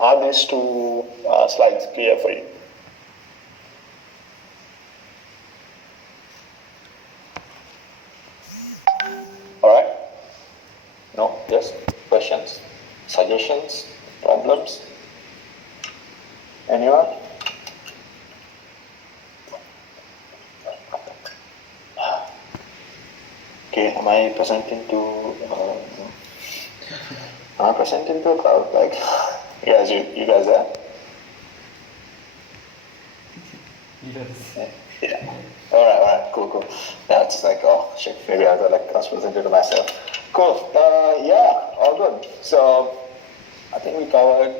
are these two slides clear for you? All right? No? Yes? Questions? Suggestions? Problems? Anyone? Okay, am I presenting to a crowd? Like, yes, you guys there? Yes. Yeah. All right, cool. Yeah, it's like, oh shit, maybe I was presenting to myself. Cool. Yeah, all good. So I think we covered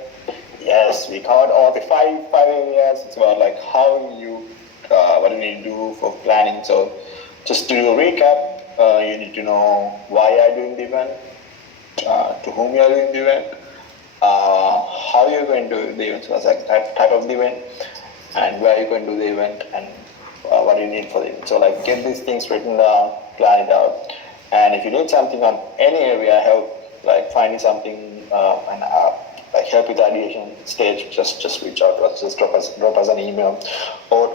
all the five areas. It's about like how you, what do you need to do for planning. So just to do a recap, you need to know why you are doing the event, to whom you are doing the event, how you're going to do the event, so like type of the event, and where you're going to do the event, and what you need for the event. So like get these things written down, plan it out, and if you need something on any area, help like finding something and like help with the ideation stage, just reach out to us, just drop us an email, or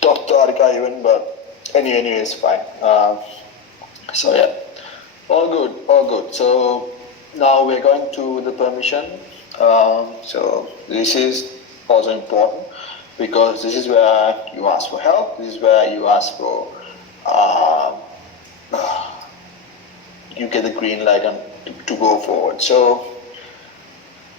talk to Arika even, but anyway is fine. So yeah, all good. So now we're going to the permission. So this is also important because this is where you ask for help. This is where you ask for, you get the green light on to go forward. So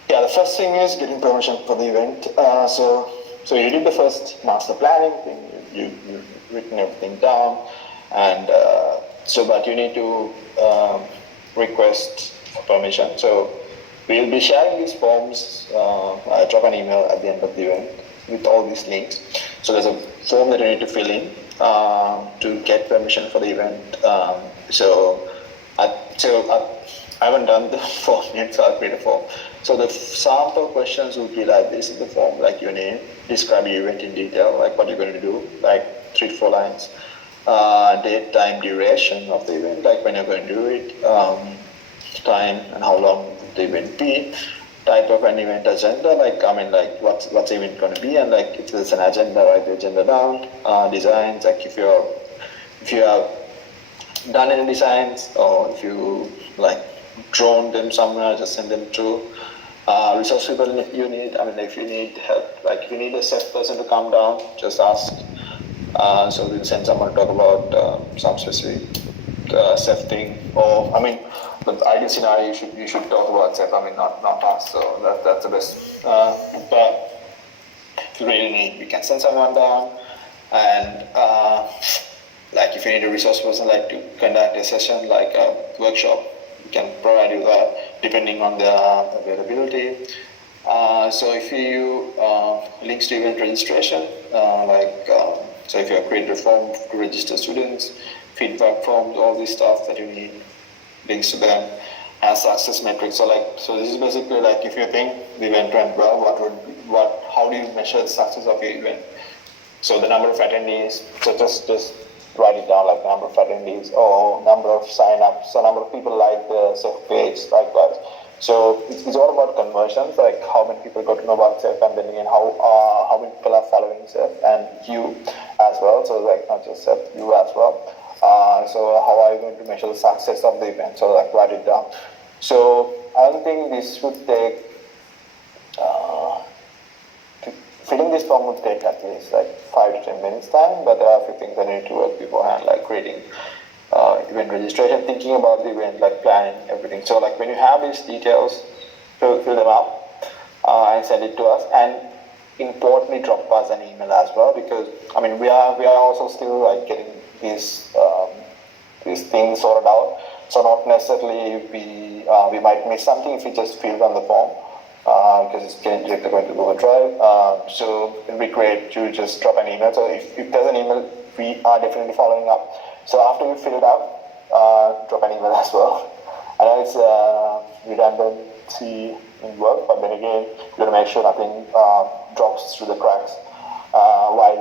yeah, the first thing is getting permission for the event. So you did the first master planning thing. You've written everything down, and but you need to request permission. So we'll be sharing these forms. I'll drop an email at the end of the event with all these links. So there's a form that you need to fill in to get permission for the event. I haven't done the form yet, so I'll create a form. So the sample questions will be like this in the form, like your name, describe your event in detail, like what you're going to do, like 3 to 4 lines. Date, time, duration of the event, like when you're going to do it, time and how long the event be, type of an event agenda, like what's the event going to be, and like if there's an agenda, write the agenda down. Designs, like if you have done any designs, or if you like drawn them somewhere, just send them to resource people you need. If you need help, like if you need a SEF person to come down, just ask. So we'll send someone to talk about some specific SEF thing, or the ideal scenario you should talk about SEF. Not us. So that's the best. But if you really need, we can send someone down, and like if you need a resource person like to conduct a session like a workshop, we can provide you that depending on the availability. So if you links to event registration, so if you have created a form to register students, feedback forms, all this stuff that you need, links to them, and success metrics. So this is basically like if you think the event went well, how do you measure the success of your event? So the number of attendees. So just write it down, like number of attendees or number of sign-ups, so number of people like the SEF page, likewise. So it's all about conversions, like how many people got to know about SEF, and then again how many people are following SEF, and you as well. So like not just SEF, you as well. So how are you going to measure the success of the event? So like write it down. So I don't think this would take. Filling this form would take at least like 5 to 10 minutes time, but there are a few things that need to work beforehand, like creating event registration, thinking about the event, like planning everything. So like when you have these details, fill them up and send it to us, and importantly drop us an email as well, because we are also still like getting these things sorted out. So not necessarily we might miss something if we just fill it on the form. Because it's directly going to Google Drive. So it would be great to just drop an email. So if there's an email, we are definitely following up. So after you fill it up, drop an email as well. I know it's redundancy in work, but then again, you got to make sure nothing drops through the cracks while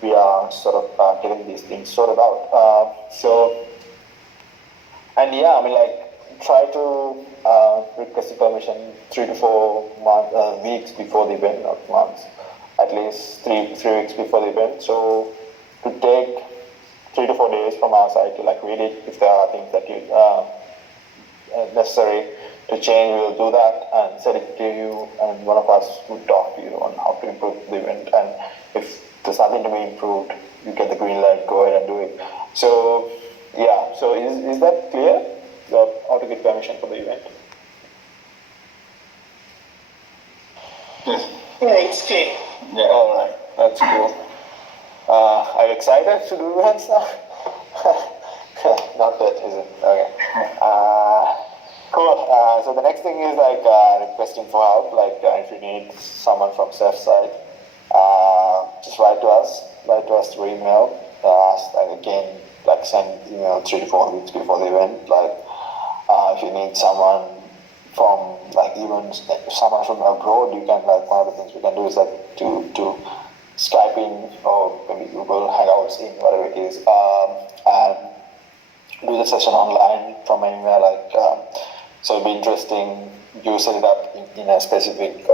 we are sort of getting these things sorted out. try to request the permission 3 to 4 weeks before the event, not months, at least three weeks before the event. So to take 3 to 4 days from our side to like read it. If there are things that you necessary to change, we'll do that and send it to you, and one of us would talk to you on how to improve the event. And if there's nothing to be improved, you get the green light, go ahead and do it. So yeah, so is that clear? How to get permission for the event? Yeah, it's clear. Yeah, all right, that's cool. Are you excited to do events now? Not that, is it? Okay. Cool. So the next thing is like requesting for help. Like if you need someone from SEF side, just write to us through email. And again, like send email 3 to 4 weeks before the event. Like if you need someone from like even someone from abroad, you can like one of the things we can do is like to Skype in or maybe Google Hangouts in, whatever it is, and do the session online from anywhere. Like so it'll be interesting. You set it up in a specific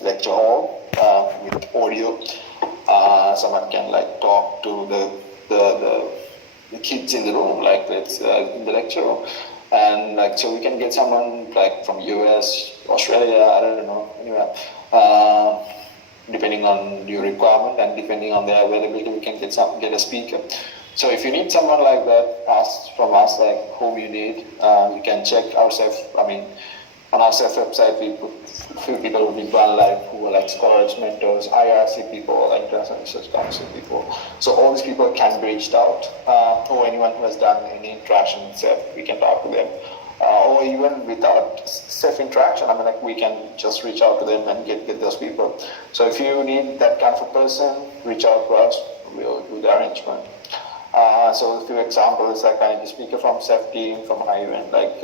lecture hall with audio. Someone can like talk to the kids in the room, like it's in the lecture room, and like so we can get someone like from US, Australia, I don't know, anywhere. Depending on your requirement and depending on their availability, we can get a speaker. So if you need someone like that, ask from us like whom you need. You can check our SEF. I mean, on our SEF website, we put a few people who've done like who are like scholars, mentors, IRC people, like International Research Council people. So all these people can be reached out, or anyone who has done any interaction with SEF, we can talk to them. Or even without SEF interaction, I mean, like we can just reach out to them and get those people. So if you need that kind of a person, reach out to us. We'll do the arrangement. So a few examples, like I need a speaker from SEF team, from my event, like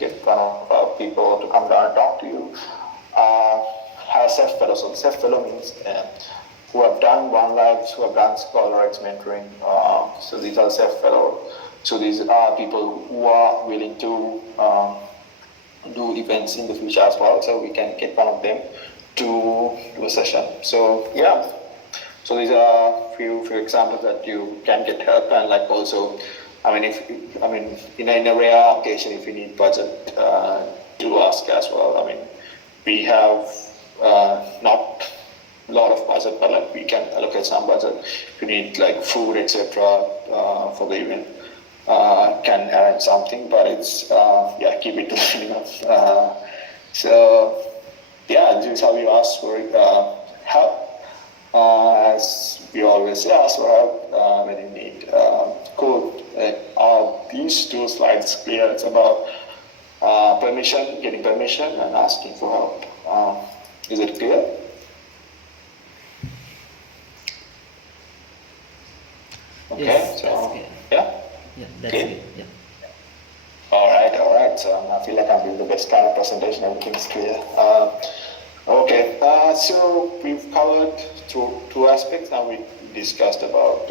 get one of our people to come down and talk to you. Have a SEF fellow. So SEF fellow means who have done One Lives, who have done Scholar X mentoring. So these are SEF fellow. So these are people who are willing to do events in the future as well. So we can get one of them to do a session. So yeah. So these are a few examples that you can get help, and like also, I mean, in a rare occasion, if you need budget, do ask as well. I mean, we have not a lot of budget, but like we can allocate some budget. If you need like food, etc., for the event, can arrange something, but it's keep it to the minimum. So yeah, this is how you ask for help. As we always say, ask for help when you need. Cool. Are these two slides clear? It's about permission, getting permission, and asking for help. Is it clear? Okay. Yes, so that's clear. yeah. Yeah, that's Okay. it. Yeah. All right. So I feel like I'm doing the best kind of presentation. Everything's clear. Okay. So we've covered two aspects. Now we discussed about.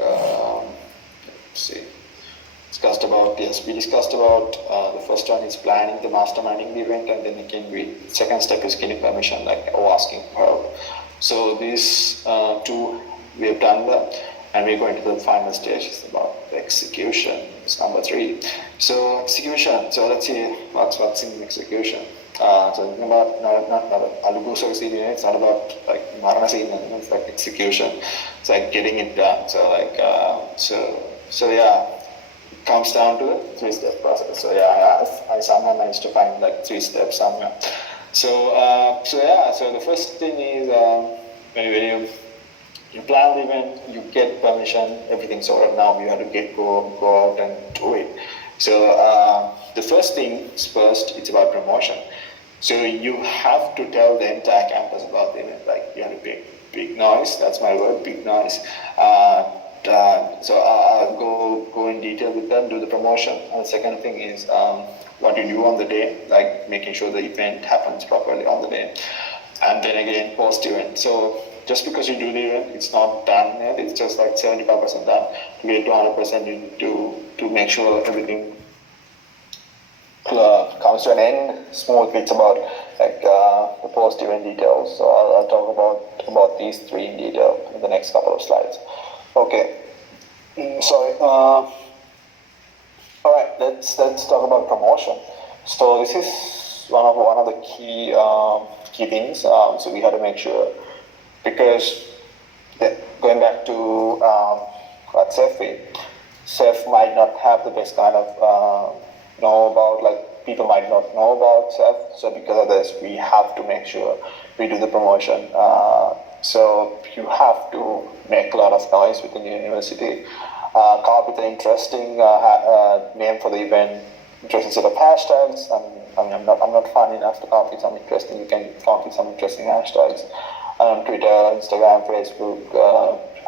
We discussed about the first one is planning the masterminding the event, and then again second step is getting permission, like or asking for help. So these two we have done that, and we're going to the final stage. It's about the execution. It's number 3. So execution. So let's see what's in execution. So it's not Alugusa scene. It's not about like Marana scene. It's like execution. It's like getting it done. So like so yeah. Comes down to the 3-step process. So yeah, I somehow managed to find like 3 steps somewhere. So so the first thing is when you plan the event, you get permission, everything's sorted. Now you have to go out and do it. So the first thing is first, it's about promotion. So you have to tell the entire campus about the event. Like you have to big noise. That's my word, big noise. So I'll go in detail with that, do the promotion. And the second thing is what you do on the day, like making sure the event happens properly on the day. And then again, post-event. So just because you do the event, it's not done yet. It's just like 75% done. To get to 100%, you need to make sure everything comes to an end, small bits about like the post event details. So I'll talk about these three in detail in the next couple of slides. Okay. Sorry. All right. Let's talk about promotion. So this is one of the key things. So we had to make sure, because going back to what SEF might not have the best kind of know about, like people might not know about SEF. So because of this, we have to make sure we do the promotion. So you have to make a lot of noise within your university. Come up with an interesting name for the event, interesting set of hashtags. I'm not fun enough to come up with some interesting. You can come up with some interesting hashtags on Twitter, Instagram, Facebook,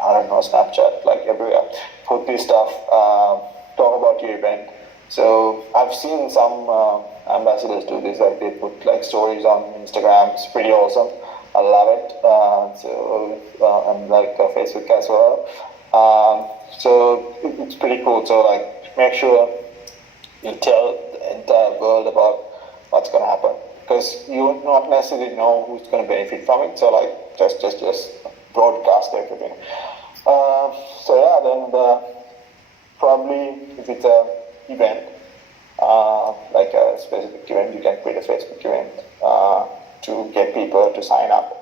I don't know, Snapchat, like everywhere. Put this stuff, talk about your event. So I've seen some ambassadors do this, like they put like stories on Instagram. It's pretty awesome. I love it. And like Facebook as well. So it's pretty cool. So like make sure you tell the entire world about what's going to happen, because you not necessarily know who's going to benefit from it. So like just broadcast everything. So yeah, then probably if it's a event, like a specific event, you can create a Facebook event to get people to sign up.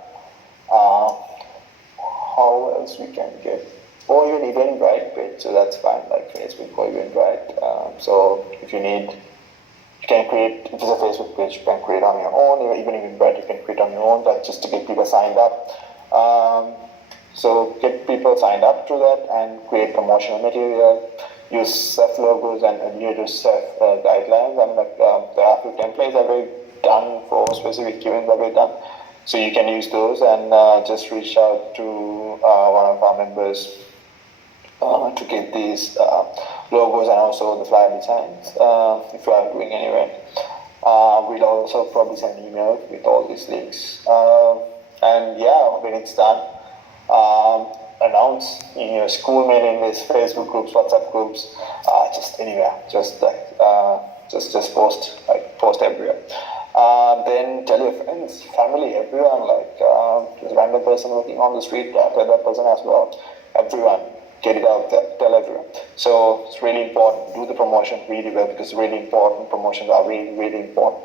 How else we can get? Or even Eventbrite page, so that's fine, like Facebook or Eventbrite. So if you need, you can create, if it's a Facebook page, you can create on your own, or even Eventbrite, you can create on your own, but just to get people signed up. So get people signed up to that and create promotional material. Use SEF logos and adhere to SEF guidelines. And like, there are a few templates that we've done for specific events that we've done. So you can use those and just reach out to one of our members to get these logos and also the flyer designs if you are doing an event. We'll also probably send an email with all these links. And yeah, when it's done, announce in your school mailing list, Facebook groups, WhatsApp groups, just anywhere, just post everywhere. Then tell your friends, family, everyone, like just random person working on the street, tell that person as well. Everyone, get it out there, tell everyone. So it's really important. Do the promotion really well, because it's really important. Promotions are really, really important.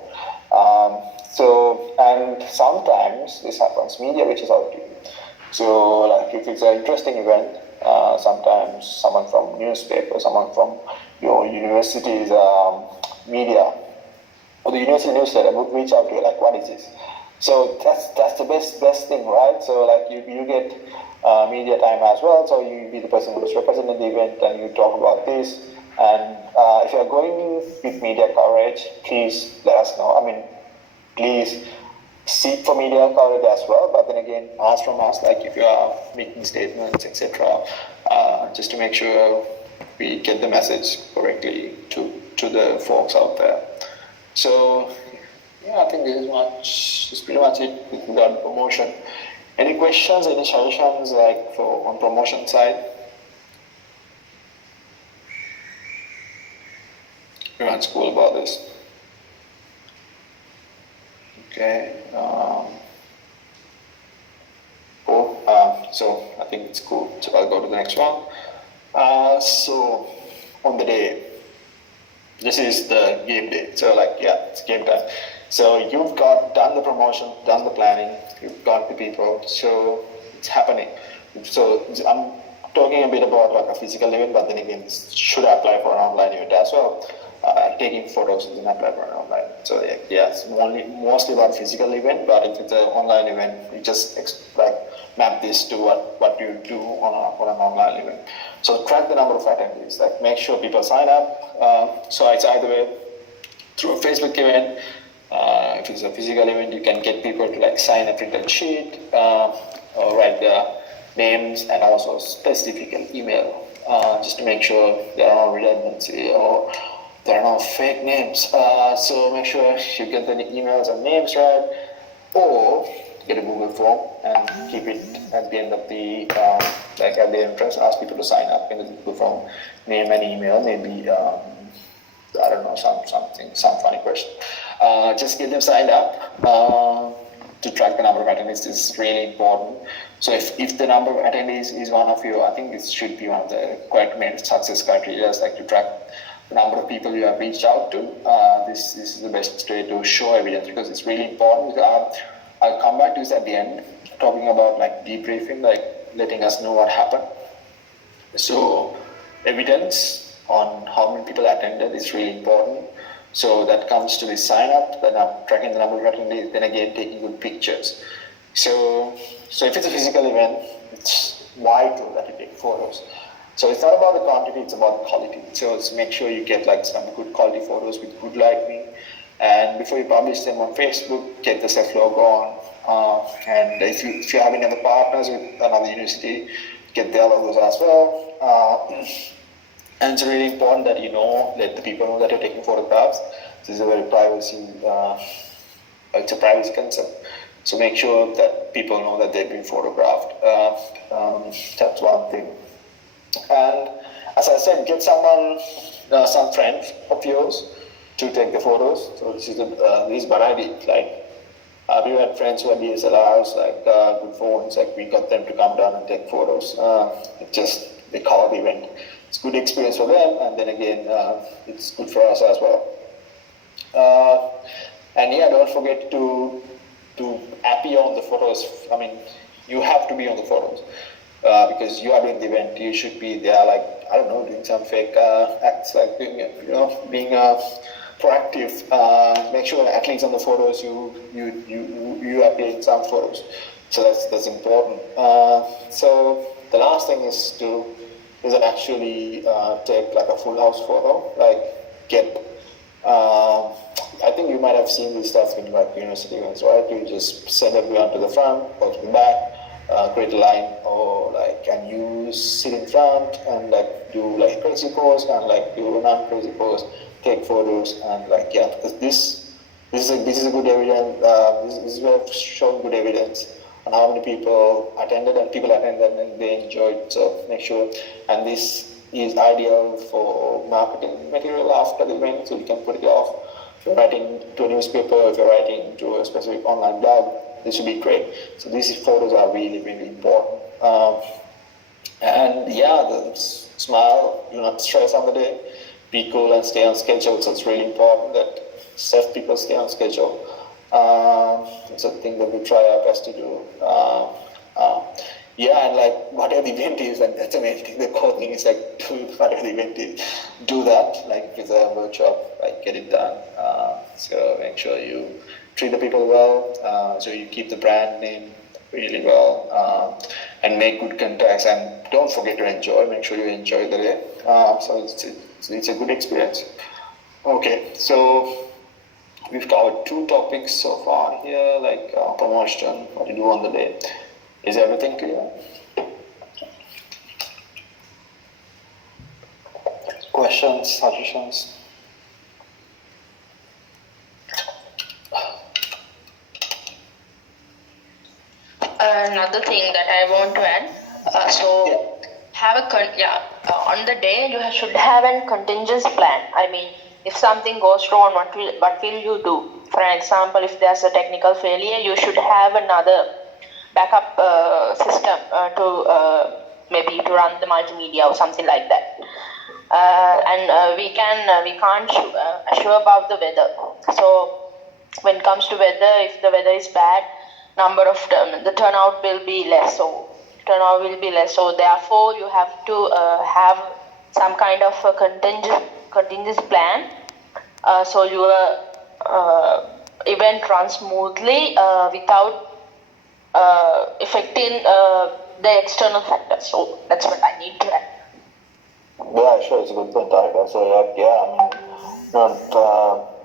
And sometimes this happens, media reaches out to you. So like if it's an interesting event, sometimes someone from newspaper, someone from your university's media, or the university newsletter would reach out to you, like, what is this? So that's the best thing, right? So like you get media time as well, so you be the person who's representing the event and you talk about this. And if you're going with media coverage, please let us know. I mean, please seek for media coverage as well, but then again, ask from us, like if you are making statements, etc., just to make sure we get the message correctly to the folks out there. So yeah, I think this is pretty much it with regard to promotion. Any questions, any suggestions, like for on promotion side? Everyone's cool about this. Okay. Cool. So I think it's cool. So I'll go to the next one. So on the day, this is the game day. So like, yeah, it's game time. So you've done the promotion, done the planning, you've got the people, so it's happening. So I'm talking a bit about like a physical event, but then again, this should apply for an online event as well. Taking photos doesn't apply for an online. So yeah, it's mostly about physical event, but if it's an online event, you just map this to what you do on an online event. So track the number of attendees, like make sure people sign up. So it's either way through a Facebook event. If it's a physical event, you can get people to like sign a printed sheet or write their names and also specific email, just to make sure there are no redundancy or there are no fake names. So make sure you get the emails and names right, or get a Google form and keep it at the end of the at the entrance. Ask people to sign up in the Google form, name and email, maybe I don't know, some funny question. Just get them signed up to track the number of attendees. This is really important. So if the number of attendees is one of your, I think it should be one of the quite main success criteria, like to track the number of people you have reached out to. This is the best way to show evidence because it's really important. I'll come back to this at the end, talking about like debriefing, like letting us know what happened. So evidence on how many people attended is really important. So that comes to the sign up, then tracking the number of attendees, then again taking good pictures. So if it's a physical event, it's vital that you take photos. So it's not about the quantity, it's about the quality. So make sure you get like some good quality photos with good lighting. And before you publish them on Facebook, get the SEF logo on. And if you have any other partners with another university, get their logos as well. And it's really important that let the people know that you're taking photographs. This is a very it's a privacy concern. So make sure that people know that they've been photographed. That's one thing. And as I said, get someone, some friend of yours to take the photos. So this is what I did. Like, we had friends who had DSLRs, like good phones, like we got them to come down and take photos. They cover the event. It's good experience for them, and then again, it's good for us as well. And yeah, don't forget to appear on the photos. I mean, you have to be on the photos because you are doing the event. You should be there, like I don't know, doing some fake acts, like being proactive. Make sure at least on the photos you appear in some photos. So that's important. So the last thing is actually take like a full house photo, like get. I think you might have seen this stuff in like university events, right? You just send everyone to the front or to the back, create a line, and you sit in front and like do like crazy pose and like do non-crazy pose, take photos and because this is a good evidence. This is where I've shown good evidence on how many people attended and they enjoyed. So make sure, and this is ideal for marketing material after the event, so you can put it off. If you're writing to a newspaper, if you're writing to a specific online blog, this would be great. So these photos are really, really important. Smile, do not stress on the day, be cool and stay on schedule. So it's really important that SEF people stay on schedule. It's a thing that we try our best to do. And like whatever the event is, and that's the main thing. The core thing is like do whatever the event is, do that. Like if it's a workshop, like get it done. So make sure you treat the people well. So you keep the brand name really well, and make good contacts. And don't forget to enjoy. Make sure you enjoy the day. So it's a good experience. Okay, so we've covered 2 topics so far here, like promotion, what you do on the day. Is everything clear? Questions, suggestions? Another thing that I want to add, on the day you should have a contingency plan. I mean, if something goes wrong, what will you do? For example, if there's a technical failure, you should have another backup system maybe to run the multimedia or something like that. We can't assure about the weather. So when it comes to weather, if the weather is bad, the turnout will be less. So therefore, you have to have some kind of a contingency plan. So your event runs smoothly without affecting the external factors. So that's what I need to add. Yeah, sure, it's a good point, Tarika. So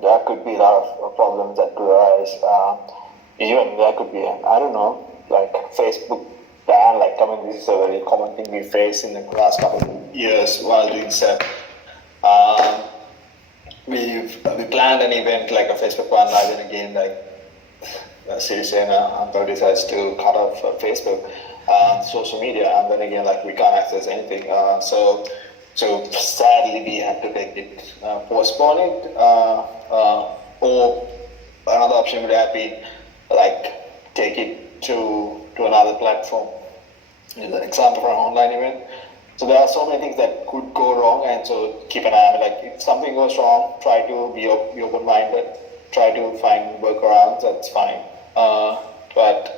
there could be a lot of problems that could arise. Even there could be, like Facebook ban. This is a very common thing we face in the last couple of years while doing SEF. We planned an event like a Facebook ban, and again, Sirisena Uncle decides to cut off Facebook, social media, and then again, we can't access anything. So sadly, we had to take it, postpone it, or another option would have been like take it to another platform. This is an example for an online event. So there are so many things that could go wrong, and so keep an eye on it. Like if something goes wrong, try to be open-minded, try to find workarounds. That's fine. But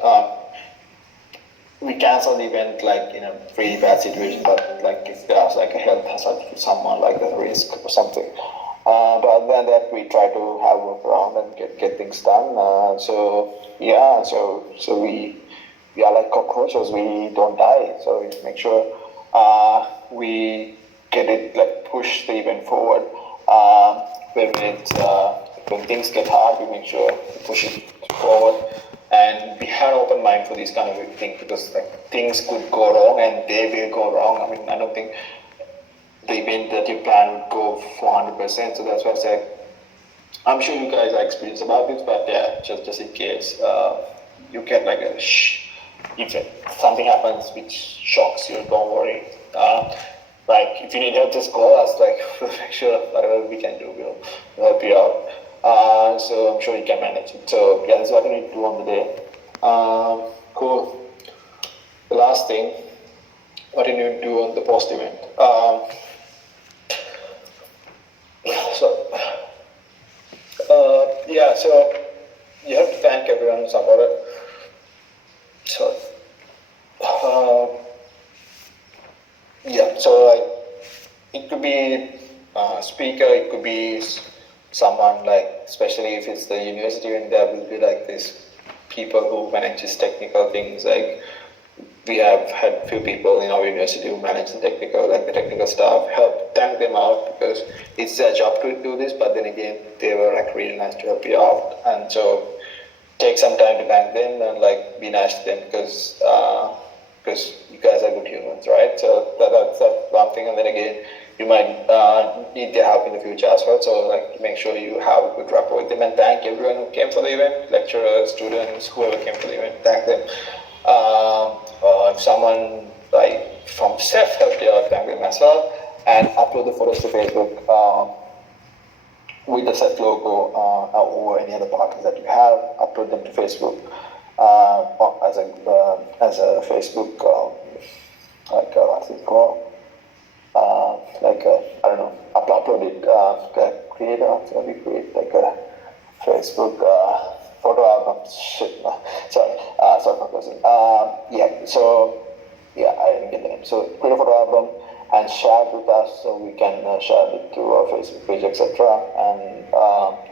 we cancel the event like in a pretty bad situation, but like if there's like a health hazard for someone, like a risk or something. But other than that, we try to have workaround and get things done. So we are like cockroaches. We don't die. So we make sure we get it, like push the event forward. When things get hard, we make sure we push it forward. And we have an open mind for these kind of things, because like things could go wrong and they will go wrong. I mean, I don't think the event that you plan would go for 100%. So that's why I said, I'm sure you guys are experienced about this, but yeah, just in case you get like a if something happens which shocks you, don't worry. Like if you need help, just call us. Like we'll make sure whatever we can do, we'll help you out. So I'm sure you can manage it. So yeah, that's what you need to do on the day. Cool. The last thing, what do you need to do on the post event? So you have to thank everyone who supported. So like it could be a speaker, it could be someone, like especially if it's the university, and there will be like these people who manage these technical things. Like we have had few people in our university who manage the technical stuff. Help thank them out, because it's their job to do this, but then again they were like really nice to help you out, and so take some time to thank them and like be nice to them, because you guys are good humans, right? So that's one thing. And then again, you might need their help in the future as well. So like make sure you have a good rapport with them, and thank everyone who came for the event, lecturers, students, whoever came for the event, thank them. If someone like from SEF helped you out, thank them as well, and upload the photos to Facebook with the SEF logo or any other partners that you have. Upload them to Facebook as a Facebook what's it called? I don't know. Upload it. Create like a Facebook photo album. Sorry for cursing. I didn't get the name. So create a photo album and share it with us, so we can share it to our Facebook page, etc.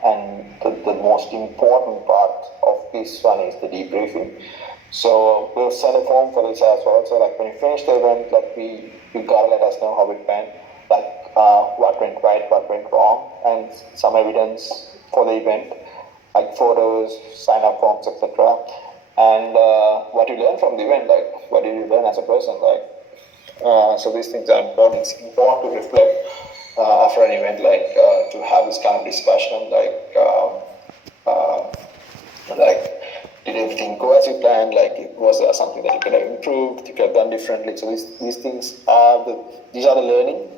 And the most important part of this one is the debriefing. So we'll send a form for this as well. So like when you finish the event, like you gotta let us know how it went, like what went right, what went wrong, and some evidence for the event, like photos, sign up forms, etc. And what you learned from the event, like what did you learn as a person, like. So these things are important. It's important to reflect after an event, like to have this kind of discussion, like did everything go as you planned? Like was there something that you could have improved, you could have done differently? So these things are these are the learning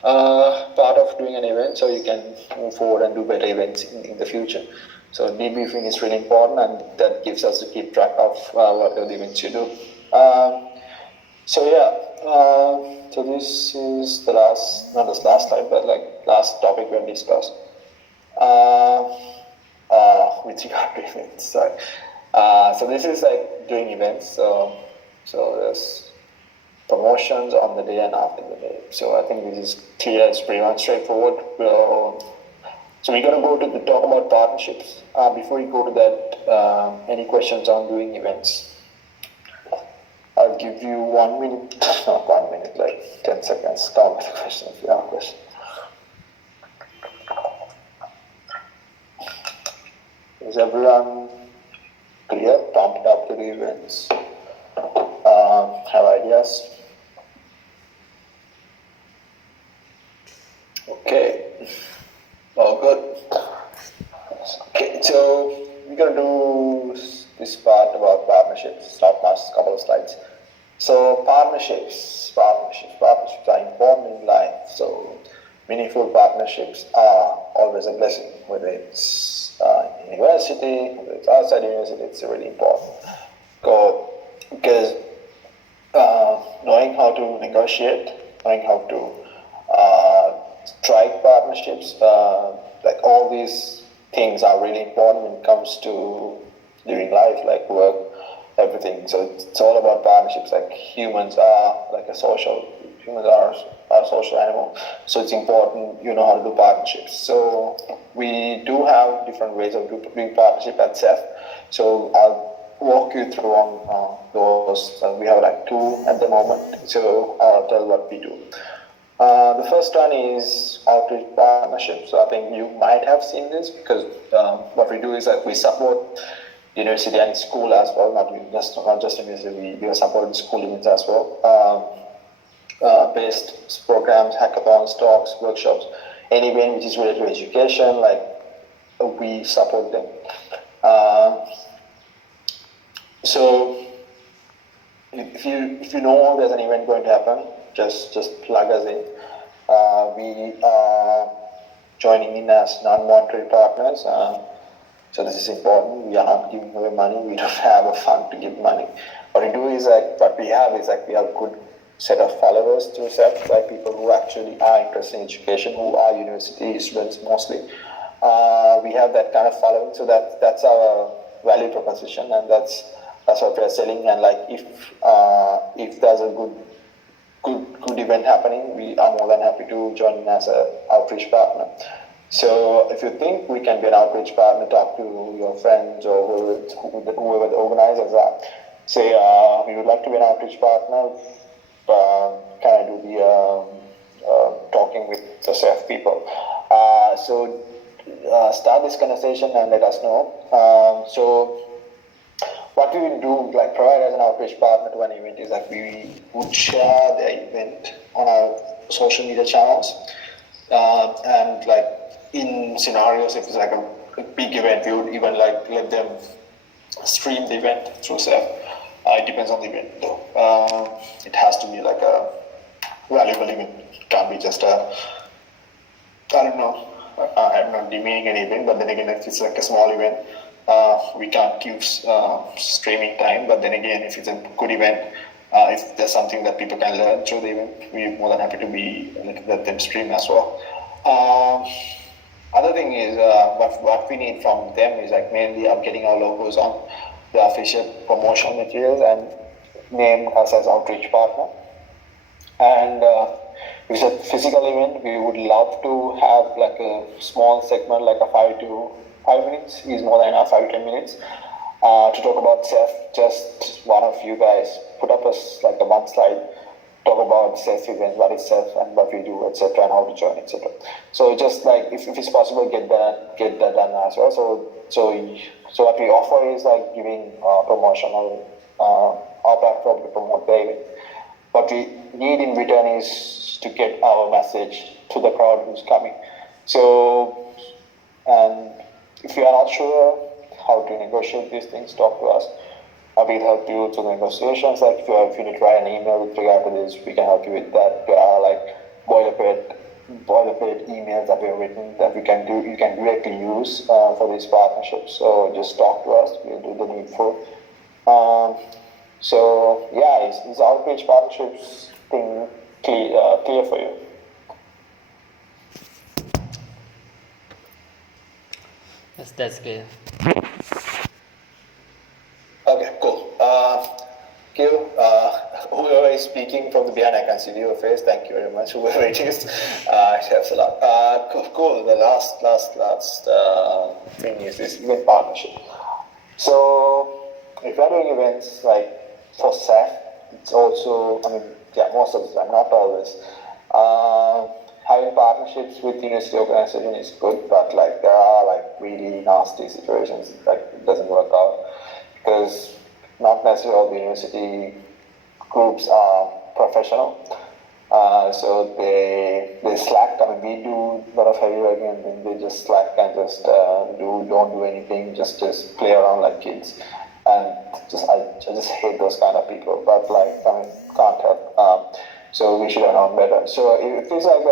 part of doing an event, so you can move forward and do better events in the future. So debriefing is really important, and that gives us to keep track of what the events you do. So this is the not this last slide, but like last topic we have discussed with regard to events. Sorry. So this is like doing events. So there's promotions on the day and after the day. So I think this is clear. It's pretty much straightforward. So we're gonna go to talk about partnerships. Before we go to that, any questions on doing events? I'll give you 1 minute, not 1 minute, like 10 seconds. Come with a question if you have a question. Is everyone clear? Pumped up to the events? Have ideas? Okay. All good. Okay, so we're gonna do this part about partnerships. Not much, couple of slides. So partnerships are important in life. So many meaningful partnerships are always a blessing, whether it's university, whether it's outside university, it's really important. Because knowing how to negotiate, knowing how to strike partnerships, like all these things are really important when it comes to living life, like work, everything. So it's all about partnerships. Like humans are a social animal. So it's important you know how to do partnerships. So we do have different ways of doing partnership at SEF. So I'll walk you through on those. We have like 2 at the moment. So I'll tell what we do. The first one is outreach partnerships. So I think you might have seen this because what we do is that we support university and school as well, not just university, we are supporting school events as well. Based programs, hackathons, talks, workshops, any event which is related to education, like we support them. So if you know there's an event going to happen, just plug us in. We are joining in as non-monetary partners. So this is important. We are not giving away money. We don't have a fund to give money. What we do is we have a good set of followers to SEF, like people who actually are interested in education, who are university students mostly. We have that kind of following, so that's our value proposition, and that's what we are selling. And like if there's a good event happening, we are more than happy to join in as an outreach partner. So if you think we can be an outreach partner, talk to your friends or whoever the organizers are. Say we would like to be an outreach partner. Can I do the talking with the SEF people? So start this conversation and let us know. So what we will do, like provide as an outreach partner to an event, is that we would share the event on our social media channels, and like in scenarios, if it's like a big event, we would even like let them stream the event through SEF. It depends on the event though. It has to be like a valuable event. It can't be just I'm not demeaning any event, but then again, if it's like a small event, we can't give streaming time. But then again, if it's a good event, if there's something that people can learn through the event, we're more than happy to let them stream as well. Other thing is what we need from them is like mainly getting our logos on the official promotional materials and name us as outreach partner. And if it's a physical event, we would love to have like a small segment, like a 5 minutes is more than enough, 5 to 10 minutes, to talk about SEF. Just one of you guys put up like a one slide, talk about SEF events, what is SEF and what we do, etc., and how to join, etc. So just like if it's possible, get that done as well. So what we offer is like giving promotional our platform to promote the event. What we need in return is to get our message to the crowd who's coming. So, and if you are not sure how to negotiate these things, talk to us. We'll help you to the negotiations. Like if you need to write an email with regard to this, we can help you with that. There are like boilerplate emails that we have written that you can directly use for these partnerships. So just talk to us. We'll do the needful. So yeah, is outreach partnerships thing clear for you? Yes, that's clear. Okay, cool. Whoever is speaking from the behind, I can see your face. Thank you very much. Whoever it is, it helps a lot. Cool. The last thing is this event partnership. So if you're doing events like for SEF, it's also, most of the time, not always. Having partnerships with university organization is good, but like there are like really nasty situations, like it doesn't work out because not necessarily all the university groups are professional. So they slack. We do a lot of heavy work and then they just slack and just don't do anything, just play around like kids. And I just hate those kind of people. But can't help. So we should have known better. So if it's like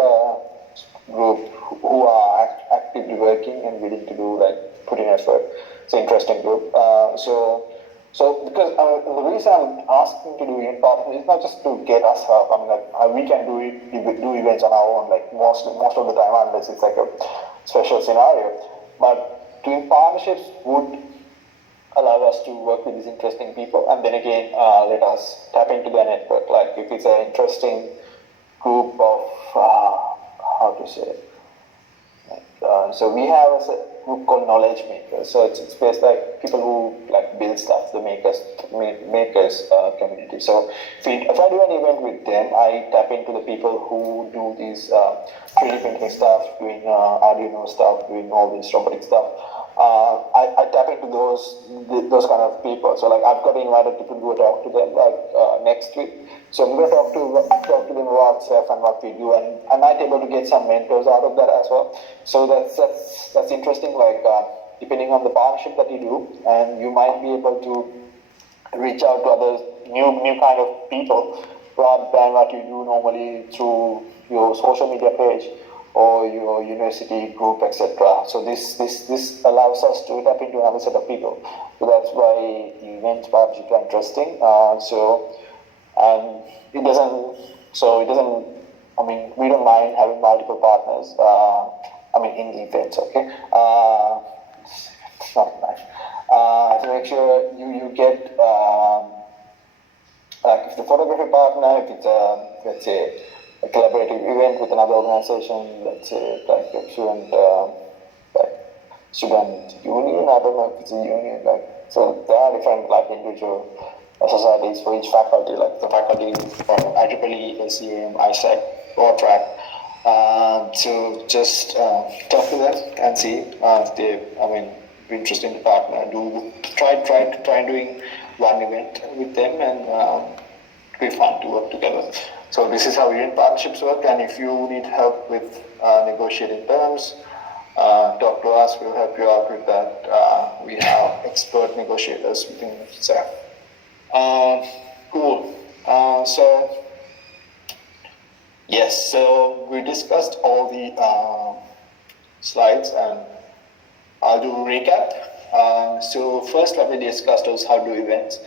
group who are actively working and willing to do like put in effort. It's an interesting group. So because the reason I'm asking to do event partnering is not just to get us help. I mean, like we can do events on our own, like most of the time, unless it's like a special scenario. But doing partnerships would allow us to work with these interesting people, and then again, let us tap into their network. Like if it's an interesting group of how to say it. So we have a group called knowledge makers. So it's based like people who like build stuff, the makers community. So if I do an event with them, I tap into the people who do these 3D printing stuff, doing Arduino stuff, doing all this robotic stuff. I tap into those kind of people. So like I've got invited to go talk to them like next week. So I'm going to talk to them about SEF and what we do, and I might be able to get some mentors out of that as well. So that's interesting. Like depending on the partnership that you do, and you might be able to reach out to other new kind of people rather than what you do normally through your social media page or your university group, etc. So this allows us to tap into another set of people. So that's why event partnerships are interesting. And it doesn't. I mean, we don't mind having multiple partners. I mean, in events, okay. It's not nice. To make sure you get like if the photography partner, if it's let's say a collaborative event with another organization, let's say like a student union. I don't know if it's a union. Like so, there are different like individual societies for each faculty, like the faculty from IEEE, SEM, ISAC, or track. So just talk to them and see if they, be interested in the partner. Try doing one event with them, and it'll be fun to work together. So this is how event partnerships work. And if you need help with negotiating terms, talk to us. We'll help you out with that. We have expert negotiators within SEF. Cool. So yes, so we discussed all the slides, and I'll do a recap. So first what we discussed was how to do events,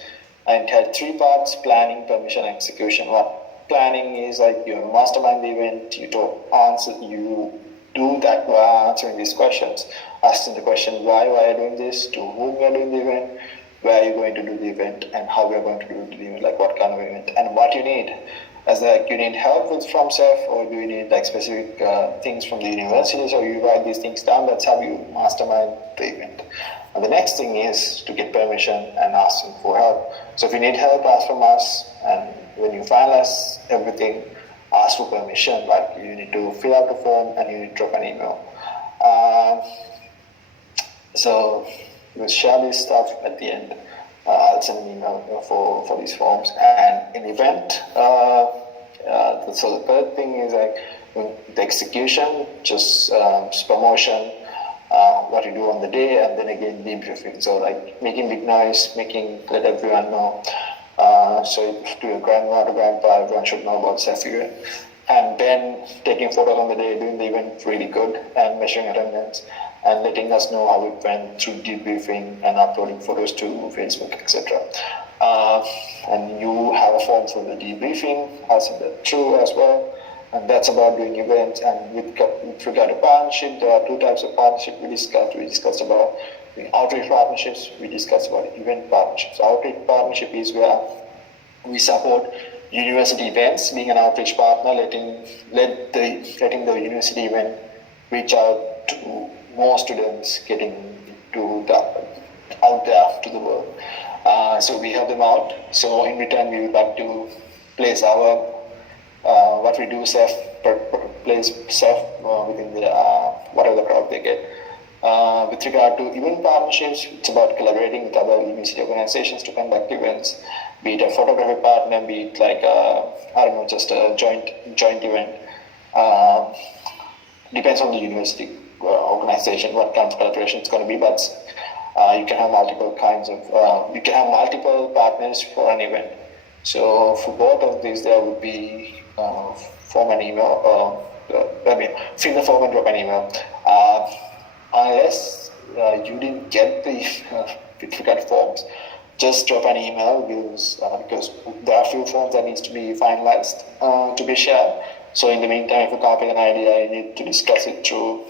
and it had three parts: planning, permission, execution. What planning is like you mastermind the event, you do that by answering these questions, asking the question why are you doing this, to whom you are doing the event, where are you going to do the event, and how we are going to do the event, like what kind of event, and what you need. As like you need help with from SEF, or do you need like specific things from the university, so you write these things down. That's how you mastermind the event. And the next thing is to get permission and asking for help. So if you need help, ask from us, and when you finalize everything, ask for permission. Like you need to fill out the form and you need to drop an email. So we'll share this stuff at the end. I'll send an email for these forms. And in event, so the third thing is like the execution, just promotion, what you do on the day, and then again debriefing. So like making big noise, let everyone know. So to your grandma, to grandpa, everyone should know about SEF event. And then taking photos on the day, doing the event really good, and measuring attendance, and letting us know how it went through debriefing and uploading photos to Facebook, etc. And you have a form for the debriefing. I'll send that through as well. And that's about doing events. And with regard to partnership, there are two types of partnership we discussed. We discussed about the outreach partnerships. We discussed about event partnerships. Outreach partnership is where we support university events, being an outreach partner, letting the university event reach out to more students, getting out there to the world. So we help them out. So in return, we would like to place our what we do place SEF within the whatever the crowd they get. With regard to event partnerships, it's about collaborating with other university organizations to conduct events, be it a photography partner, be it like just a joint event. Depends on the university organization what kind of collaboration it's going to be, but you can have multiple partners for an event. So for both of these, there would be form an email fill the form and drop an email. Unless you didn't get the duplicate forms, just drop an email because there are a few forms that needs to be finalized to be shared. So in the meantime, if you can't pick an idea, you need to discuss it through.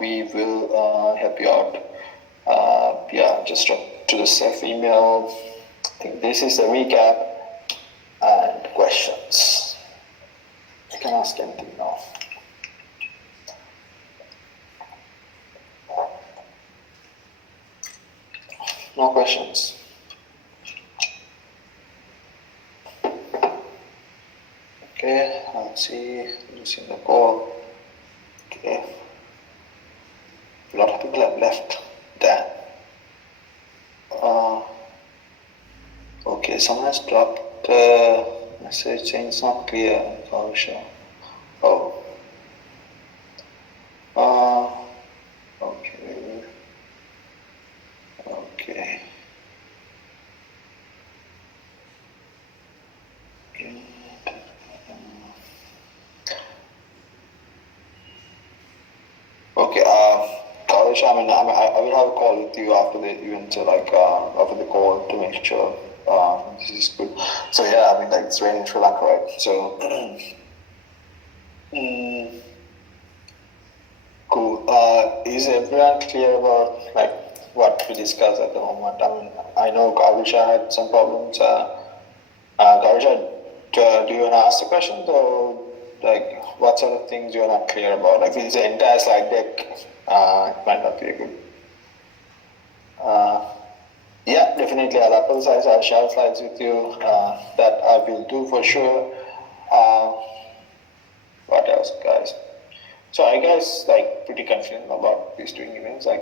We will help you out. Just drop to the SEF email. I think this is the recap and questions. You can ask anything now. No questions. Okay, let's see who's in the call. Okay. A lot of people have left. Dan. Okay, someone has dropped a message saying it's not clear. Oh, sure. Oh. Okay. Okay. Okay, Kavish, I will have a call with you after the event, after the call to make sure this is good. So yeah, it's raining in Sri Lanka, right? So, cool. Is everyone clear about what we discussed at the moment? I know Kavisha had some problems. Kavisha, do you want to ask the questions or what sort of things you're not clear about? If it's the entire slide deck, it might not be good. Yeah, definitely. I'll apologize. I'll share slides with you. That I will do for sure. What else, guys? So I guess pretty confident about these doing events. I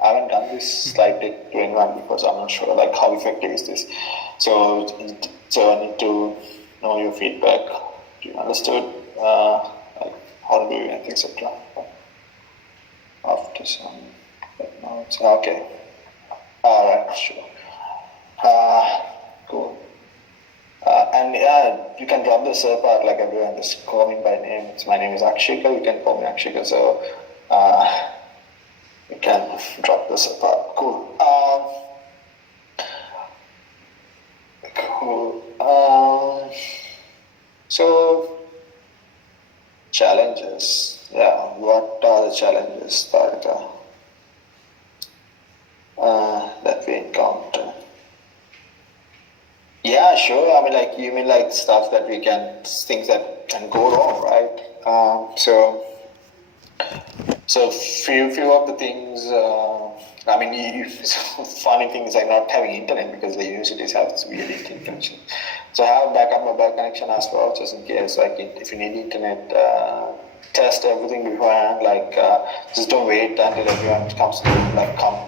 haven't done this slide deck to anyone because I'm not sure how effective is this. So I need to know your feedback. Do you understood how to do it, etc. After some notes. Okay. Alright, sure. Cool. And you can drop the SER part like everyone, just call me by name. My name is Akshika, you can call me Akshika, so you can drop the SER part. Cool. Cool. So, challenges. Yeah, what are the challenges that we encounter? Yeah, sure. You mean stuff that things that can go wrong, right? So few of the things. Funny thing is not having internet because the universities have this weird internet connection. So I have backup mobile connection as well, just in case. If you need internet, test everything beforehand. Just don't wait until everyone comes to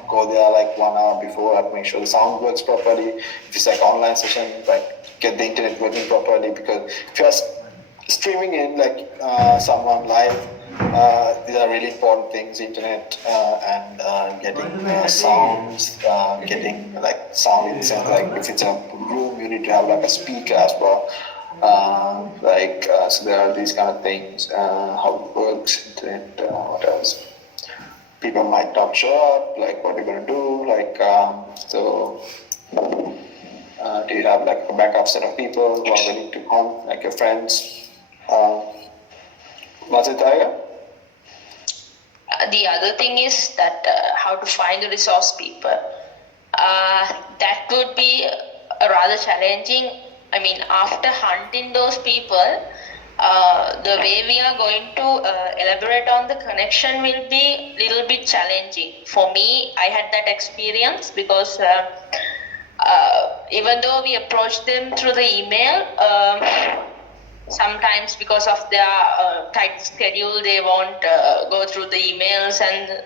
go there 1 hour before. Make sure the sound works properly. If it's online session, get the internet working properly, because if you're streaming in someone live, these are really important things: internet and getting sounds, getting sound itself. If it's a room, you need to have a speaker as well. So there are these kind of things. How it works, internet. What else? People might not show up. What are you gonna do? Do you have a backup set of people who are willing to come, your friends? What's it, Tiger? The other thing is that how to find the resource people. That would be rather challenging. After hunting those people, the way we are going to elaborate on the connection will be a little bit challenging. For me, I had that experience because even though we approached them through the email, sometimes because of their tight schedule, they won't go through the emails and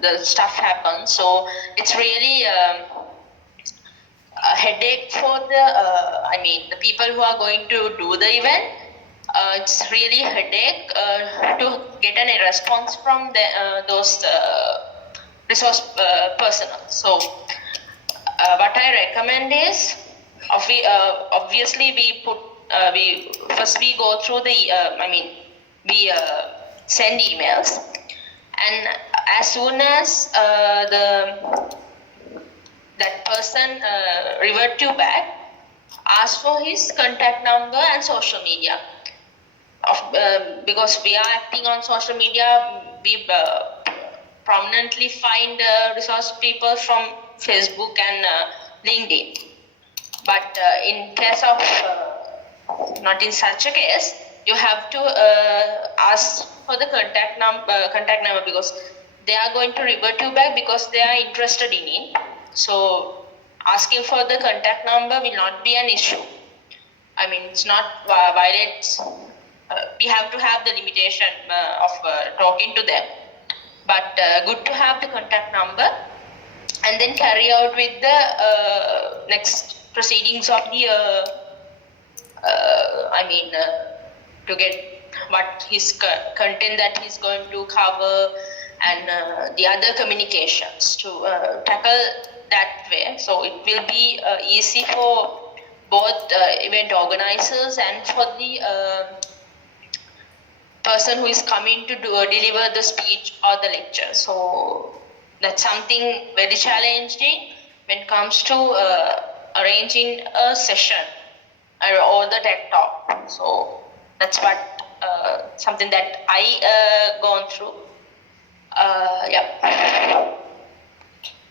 the stuff happens. So it's really a headache for the people who are going to do the event. It's really a headache to get any response from those resource personnel. So what I recommend is, obviously we go through the we send emails, and as soon as that person revert you back, ask for his contact number and social media. Because we are acting on social media, we prominently find resource people from Facebook and LinkedIn. But in case of not in such a case, you have to ask for the contact number, because they are going to revert you back because they are interested in it. So asking for the contact number will not be an issue. I mean, it's not violates. We have to have the limitation of talking to them, but good to have the contact number, and then carry out with the next proceedings of the to get what his content that he's going to cover, and the other communications to tackle that way. So it will be easy for both event organizers and for the person who is coming to deliver the speech or the lecture. So that's something very challenging when it comes to arranging a session or the TED talk. So that's what something that I gone through. Yeah.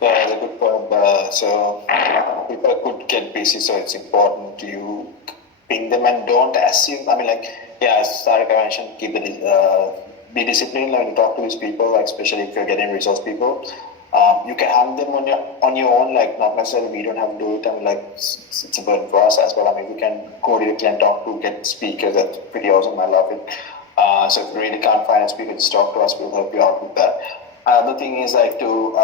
Yeah, that's a good point. So people could get busy, so it's important you ping them and don't assume. I mean, like, yeah, as Sarika mentioned, be disciplined when you talk to these people, like, especially if you're getting resource people. You can handle them on your own, like, not necessarily we don't have to do it. I mean, like, it's a burden for us as well. I mean, we can go directly and talk to get speakers. That's pretty awesome. I love it. So if you really can't find a speaker, just talk to us. We'll help you out with that. Another thing is like to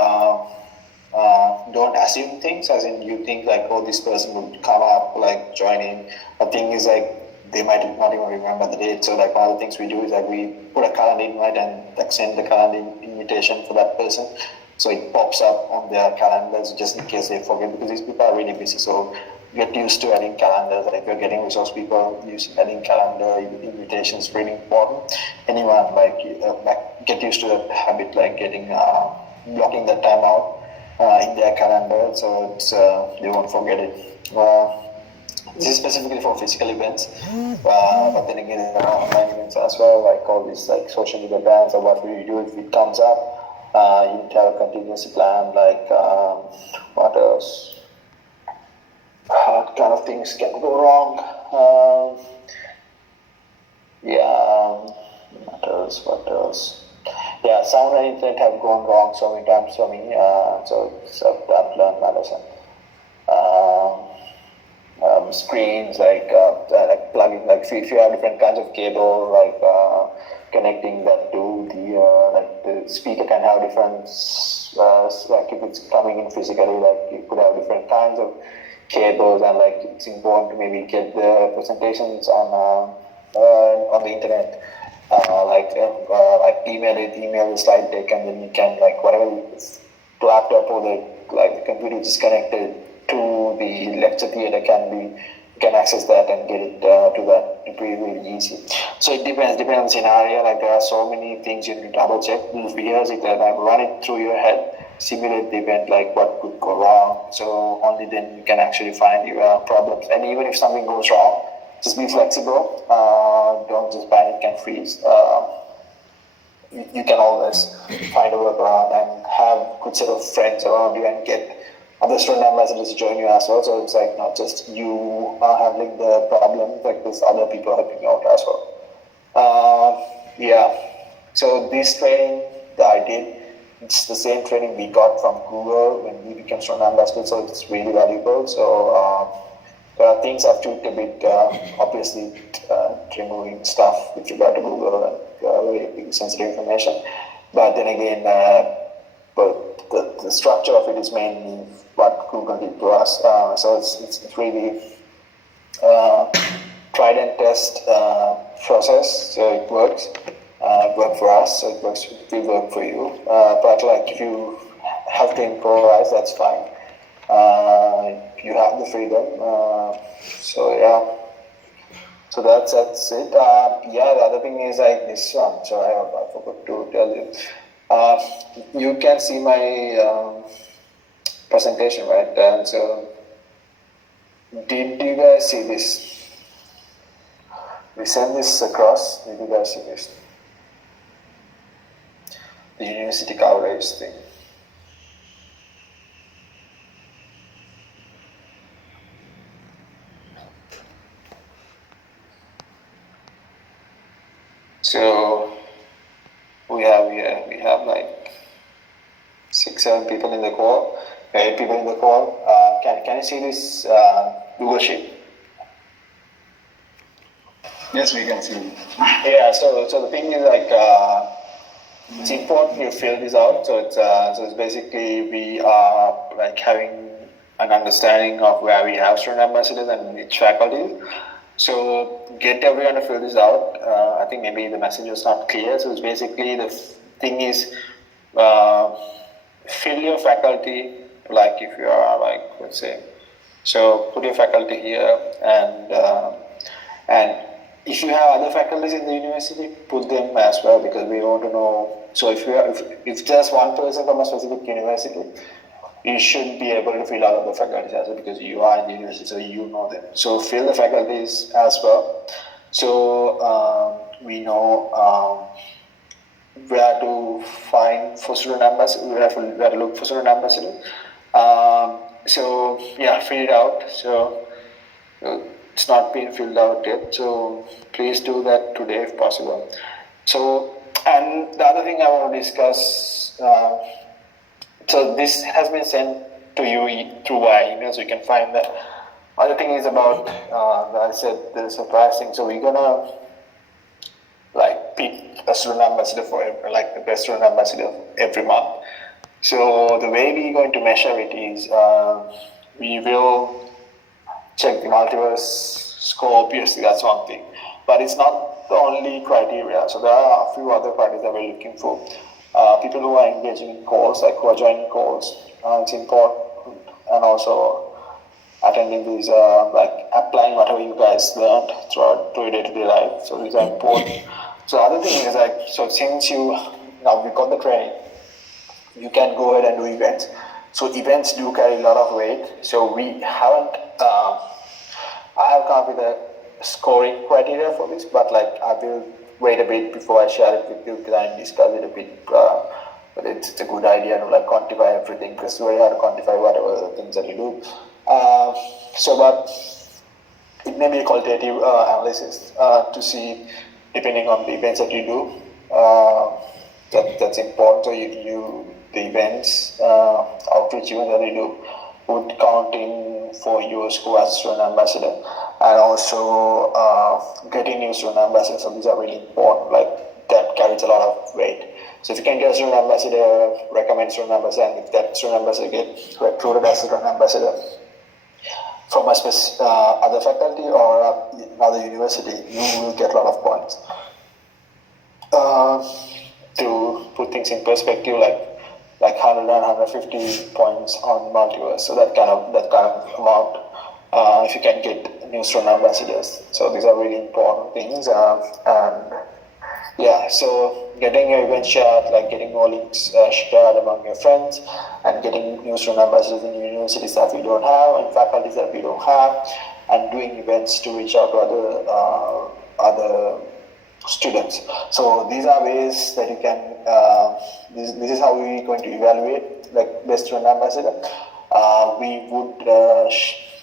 don't assume things, as in you think like, oh, this person would come up, like join in. The thing is like they might not even remember the date. So like one of the things we do is like we put a calendar invite and like send the calendar invitation for that person, so it pops up on their calendars just in case they forget, because these people are really busy. So get used to adding calendars. Like if you're getting resource people, adding calendar invitations is really important. Anyone like get used to that habit, like getting blocking that time out in their calendar, so it's, they won't forget it. This is specifically for physical events, but then again, there are online events as well, like all these like social media brands, or what we do if it comes up. You need to have a contingency plan, like what else? What kind of things can go wrong? What else? Yeah, sound and internet have gone wrong so many times for me, so I've learned my lesson. Screens, like plugging, like if you have different kinds of cable, like connecting that to the speaker can have different, like if it's coming in physically, like you could have different kinds of cables, and like it's important to maybe get the presentations on the internet. Like email the slide deck, and then you can, like, whatever laptop or the computer is connected to the lecture theater you can access that and get it to that. It'd be really easy. So it depends on the scenario. Like there are so many things you need to double check. Rehearse it, like run it through your head, simulate the event, like what could go wrong. So only then you can actually find your problems. And even if something goes wrong, just be flexible. Don't just panic and freeze. You can always find a workaround and have a good set of friends around you and get other student ambassadors to join you as well. So it's like not just you handling the problem, like there's other people helping you out as well. So this training that I did, it's the same training we got from Google when we became student ambassadors, so it's really valuable. So there are things I've tweaked a bit, obviously removing stuff with regard to Google and very sensitive information. But then again, the structure of it is mainly what Google did to us. So it's really tried and test process. So it works. It worked for us, so it will work for you. But like if you have to improvise, that's fine. You have the freedom. So yeah. So that's it. Yeah, the other thing is like this one. So I forgot to tell you. You can see my presentation, right? And so, did you guys see this? We sent this across. Did you guys see this? The university coverage thing. So we have like 6-7 people in the call, 8 people in the call. Can you see this Google Sheet? Yes, we can see. Yeah. So the thing is like it's important you fill this out. So it's basically we are like having an understanding of where we have student ambassadors and which faculty. So get everyone to fill this out. I think maybe the message was not clear. So it's basically the thing is fill your faculty, like if you are like, let's say, so put your faculty here, and if you have other faculties in the university, put them as well, because we want to know. So if there's one person from a specific university, you should be able to fill out the faculties as well, because you are in the university, so you know them. So fill the faculties as well. So we know where to find for student ambassadors, where to look for student ambassadors. So yeah, fill it out. So it's not been filled out yet. So please do that today if possible. So, and the other thing I want to discuss. So this has been sent to you through via email, so you can find that. Other thing is about, I said there's a pricing. So we're gonna like pick a student ambassador for like the best student ambassador every month. So the way we're going to measure it is we will check the multiverse score. Obviously, that's one thing, but it's not the only criteria. So there are a few other criteria that we're looking for. People who are engaging in calls, like who are joining calls, it's important, and also attending these, like applying whatever you guys learned throughout your day-to-day life. So these are important. So the other thing is like, so since now we got the training, you can go ahead and do events. So events do carry a lot of weight. So we haven't, I have come up with a scoring criteria for this, but like I will wait a bit before I share it with you, because I discuss it a bit. But it's a good idea to like quantify everything, because it's very hard to quantify whatever the things that you do. But it may be a qualitative analysis to see, depending on the events that you do. That's important. So the events, outreach events that you do would count in for your school as student ambassador, and also getting new student ambassadors. So these are really important. Like that carries a lot of weight. So if you can get a student ambassador, recommend student ambassador, and if that student ambassador gets recruited as student ambassador from a other faculty or another university, you will get a lot of points. To put things in perspective, like 100 and 150 points on multiverse. So that kind of amount. If you can get new student ambassadors, so these are really important things. And yeah, so getting your event shared, like getting more links shared among your friends, and getting new student ambassadors in universities that we don't have and faculties that we don't have, and doing events to reach out to other students. So these are ways that you can. This is how we're going to evaluate like best student ambassador. We would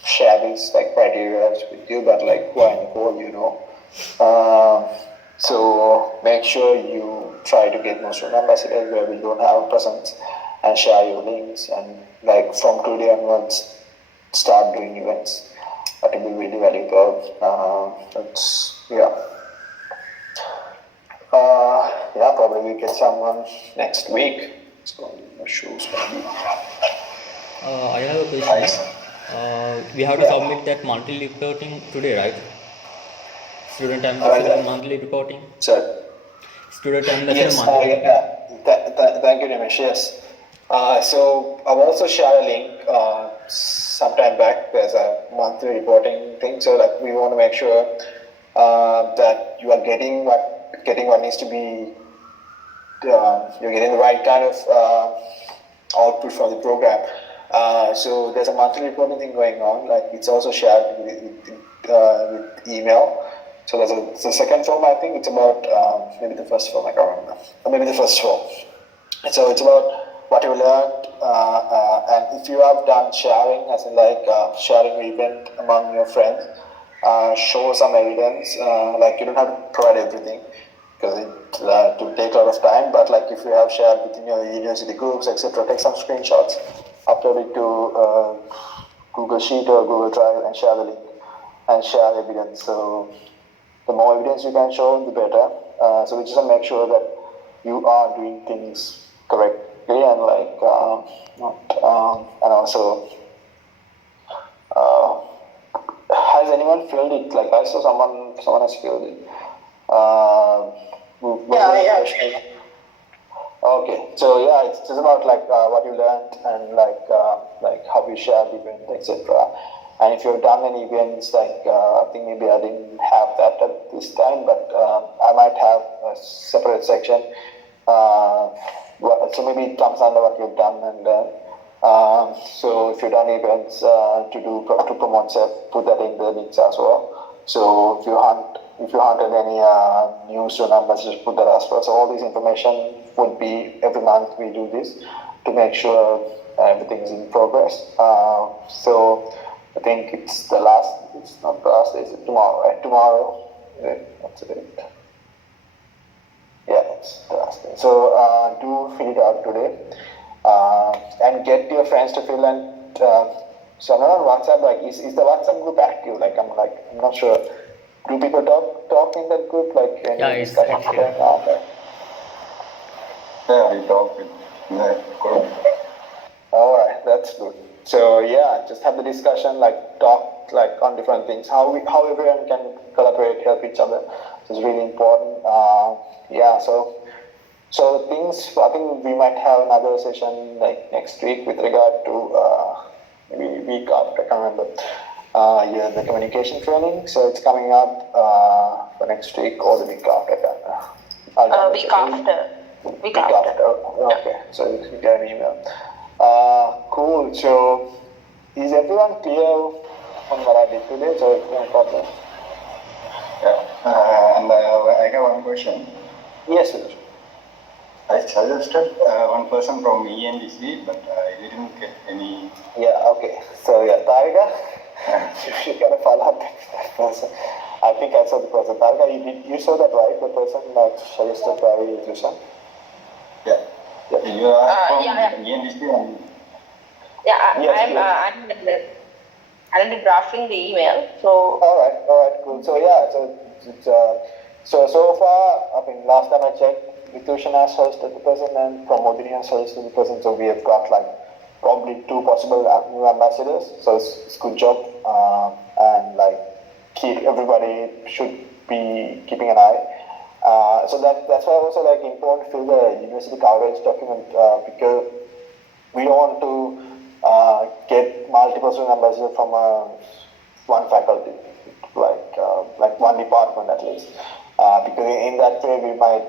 share these like criteria with you, but like who are in the call, you know. So make sure you try to get more student ambassadors where we don't have a presence, and share your links, and like from today onwards start doing events. That will be really valuable. Yeah, probably we get someone next week. So I'm not sure who's going to be. I have a question. We have to submit that monthly reporting today, right? Student ambassador monthly reporting. Sir. Student ambassador Yes. monthly. Thank you, Nimesh. Yes. So I've also shared a link sometime back. There's a monthly reporting thing. So like we want to make sure that you are getting what needs to be. You're getting the right kind of output from the program. So there's a monthly reporting thing going on. Like it's also shared with email. So there's the second form. I think it's about maybe the first form. I can't remember. Or maybe the first form. So it's about what you learned, and if you have done sharing, as in like sharing an event among your friends, show some evidence. Like you don't have to provide everything because it to take a lot of time. But like if you have shared within your university groups, etc., take some screenshots, upload it to Google Sheet or Google Drive, and share the link and share evidence. So the more evidence you can show, the better. So we just make sure that you are doing things correctly and like and also has anyone filled it? Like I saw someone has filled it. Yeah. Okay, so yeah, it's just about like what you learned and like how you shared the event, etc. And if you've done any events, like I think maybe I didn't have that at this time, but I might have a separate section. So maybe it comes under what you've done and learned. So if you've done events to promote SEF, put that in the links as well. So if you hunted any new student ambassadors, put that as well. So all this information would be every month we do this to make sure everything is in progress. So I think it's not the last day, it's tomorrow, right? Tomorrow, what's the date? Yeah, it's the last day. So do fill it out today and get your friends to fill and so I'm not on WhatsApp. Like, is the WhatsApp group active? Like, I'm not sure. Do people talk in that group? Like, any Yeah, it's discussions active. going on? Like, Yeah, we talk with the group. all right, that's good. So yeah, just have the discussion, like talk like on different things. How everyone can collaborate, help each other. This is really important. Yeah, so the things, I think we might have another session like next week with regard to maybe week after, I can't remember. Yeah, the communication training. So it's coming up for next week or the week after. Week after. Week after. Okay, so you get an email. Cool. So is everyone clear on what I did today? So it's no problem. Yeah, and I have one question. Yes, sir. I suggested one person from ENDC, but I didn't get any. Yeah, okay. So yeah, Targa, you gotta follow up that person. I think I saw the person. Targa, you saw that, right? The person that suggested by Yushan? Yeah. Yeah. You are from Yeah. ENDC and Yeah, Yes, I'm currently drafting the email. So All right, cool. So yeah, so far, I mean, last time I checked, Vitushan has hosted the person and Pramodini has hosted the person. So we have got like probably 2 possible new ambassadors. So it's good job, and like everybody should be keeping an eye. So that's why also like important to fill the university coverage document because we don't want to get multiple student ambassadors from one faculty, like one department at least. Because in that way we might,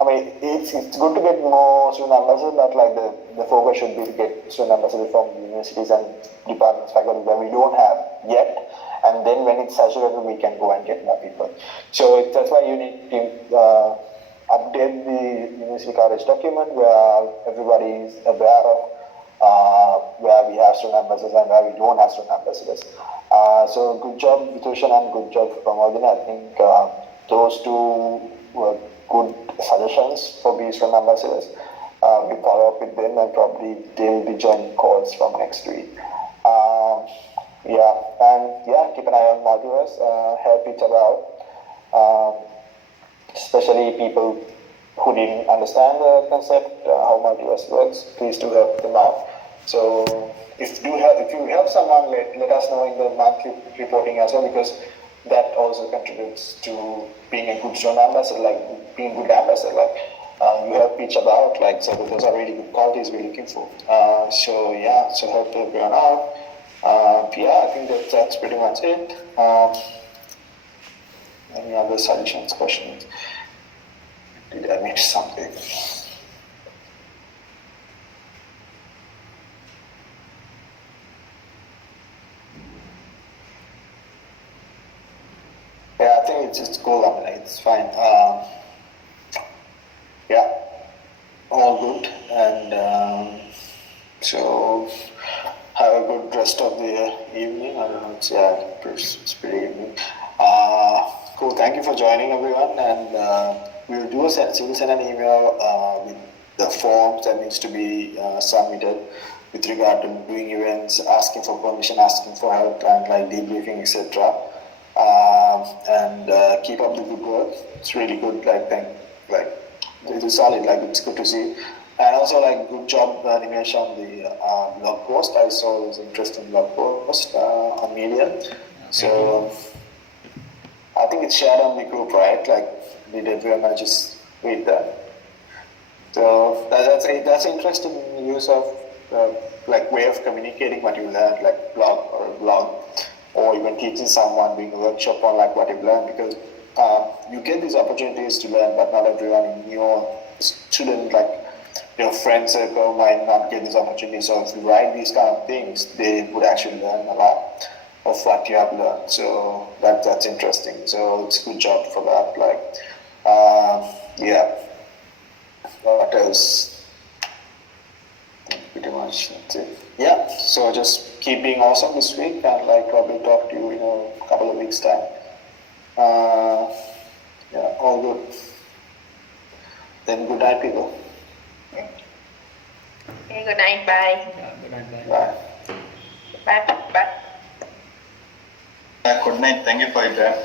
I mean, it's good to get more student ambassadors, but like the focus should be to get student ambassadors from universities and departments, faculty that we don't have yet. And then when it's saturated, we can go and get more people. So that's why you need to update the university coverage document where everybody is aware of where we have student ambassadors and where we don't have student ambassadors. So good job, Vitushan, and good job from Aldina. I think those 2 were good suggestions for being student ambassadors. We follow up with them and probably they will be joining calls from next week. Yeah, and yeah, keep an eye on multiverse, help each other out, especially people who didn't understand the concept, how multiverse works. Please do help them out. So if you help someone, let us know in the monthly reporting as well, because that also contributes to being a good student ambassador, like being a good ambassador, like you help each other out, like, so those are really good qualities we're looking for. So yeah, so help everyone out. Yeah, I think that's pretty much it. Any other suggestions, questions? Did I miss something? Yeah, I think it's just cool. I mean, it's fine. Yeah, all good. And so have a good rest of the evening. I don't know. It's pretty evening. Cool. Thank you for joining, everyone. And we'll send an email with the forms that needs to be submitted with regard to doing events, asking for permission, asking for help, and like debriefing, etc. And keep up the good work. It's really good. It's solid. Like it's good to see. And also, like, good job, Nimesh, on the blog post. I saw it was interesting blog post on Medium. So I think it's shared on the group, right? Like, did everyone just read that? So that's interesting use of like way of communicating what you learned, like blog, or even teaching someone, doing a workshop on like what you've learned, because you get these opportunities to learn, but not everyone in your student, like your friend circle, might not get these opportunities. So if you write these kind of things, they would actually learn a lot of what you have learned. So that's interesting. So it's a good job for that. Yeah. What else? Pretty much that's it. Yeah. So just keep being awesome this week, and like probably talk to you in a couple of weeks' time. Yeah, all good. Then good night, people. Okay, good night, bye. Yeah, good night, bye. Bye. Bye, bye. Good night. Thank you for your time.